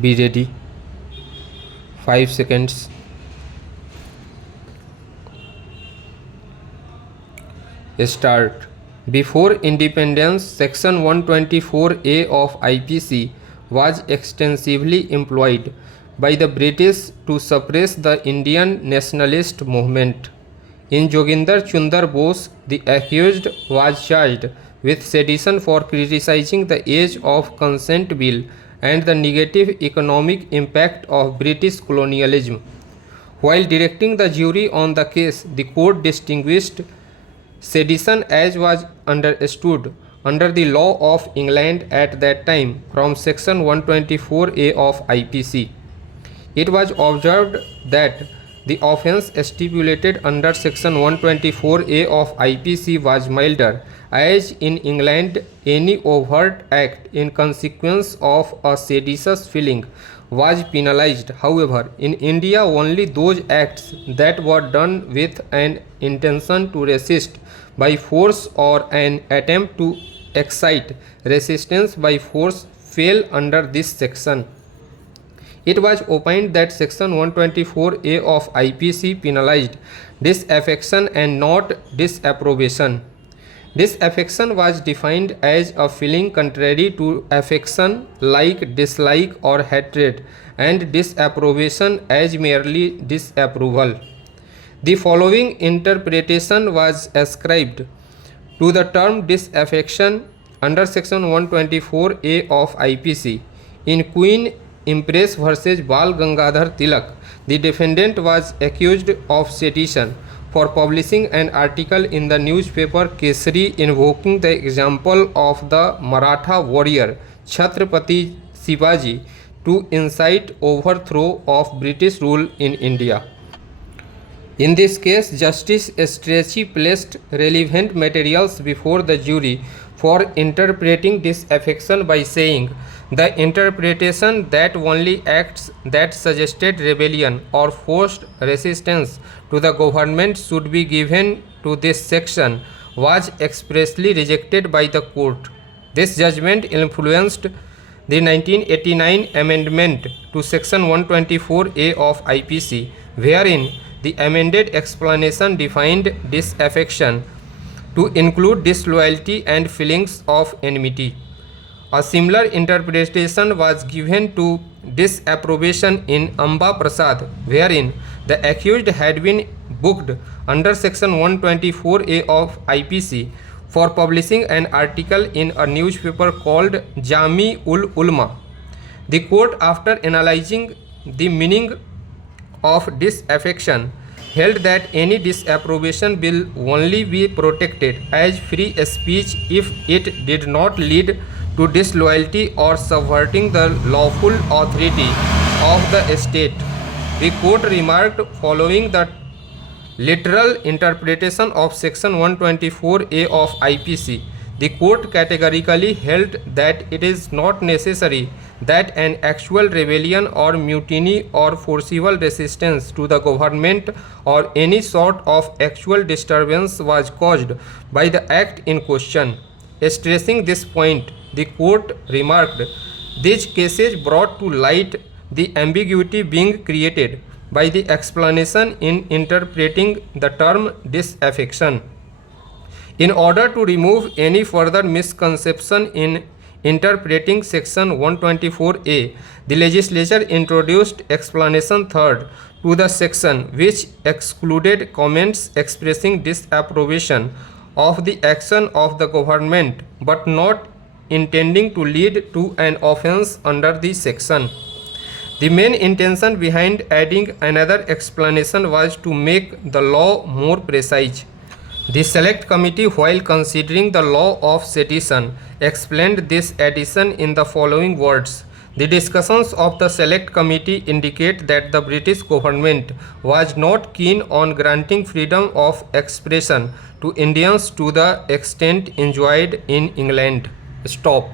Be ready. 5 seconds. Start. Before independence, Section 124A of IPC was extensively employed by the British to suppress the Indian nationalist movement. In Joginder Chunder Bose, the accused was charged with sedition for criticizing the Age of Consent Bill and the negative economic impact of British colonialism. While directing the jury on the case, the court distinguished sedition as was understood under the law of England at that time from Section 124A of IPC. It was observed that the offence stipulated under Section 124A of IPC was milder, as in England any overt act in consequence of a seditious feeling was penalized. However, in India only those acts that were done with an intention to resist by force or an attempt to excite resistance by force fell under this section. It was opined that Section 124A of IPC penalized disaffection and not disapprobation. Disaffection was defined as a feeling contrary to affection, like dislike or hatred, and disapprobation as merely disapproval. The following interpretation was ascribed to the term disaffection under Section 124A of IPC. In Queen Empress versus Bal Gangadhar Tilak, the defendant was accused of sedition for publishing an article in the newspaper Kesari invoking the example of the Maratha warrior Chhatrapati Shivaji to incite overthrow of British rule in India. In this case, Justice Strachey placed relevant materials before the jury for interpreting disaffection by saying, the interpretation that only acts that suggested rebellion or forced resistance to the government should be given to this section was expressly rejected by the court. This judgment influenced the 1989 amendment to Section 124A of IPC, wherein the amended explanation defined disaffection to include disloyalty and feelings of enmity. A similar interpretation was given to disapprobation in Amba Prasad, wherein the accused had been booked under Section 124A of IPC for publishing an article in a newspaper called Jami ul Ulma. The court, after analyzing the meaning of disaffection, held that any disapprobation will only be protected as free speech if it did not lead to disloyalty or subverting the lawful authority of the state. The court remarked, following the literal interpretation of Section 124A of IPC, the court categorically held that it is not necessary that an actual rebellion or mutiny or forcible resistance to the government or any sort of actual disturbance was caused by the act in question. Stressing this point, the court remarked, these cases brought to light the ambiguity being created by the explanation in interpreting the term disaffection. In order to remove any further misconception in interpreting Section 124A, the legislature introduced explanation third to the section, which excluded comments expressing disapprobation of the action of the government but not intending to lead to an offence under the section. The main intention behind adding another explanation was to make the law more precise. The Select Committee, while considering the law of sedition, explained this addition in the following words. The discussions of the Select Committee indicate that the British government was not keen on granting freedom of expression to Indians to the extent enjoyed in England. Stop.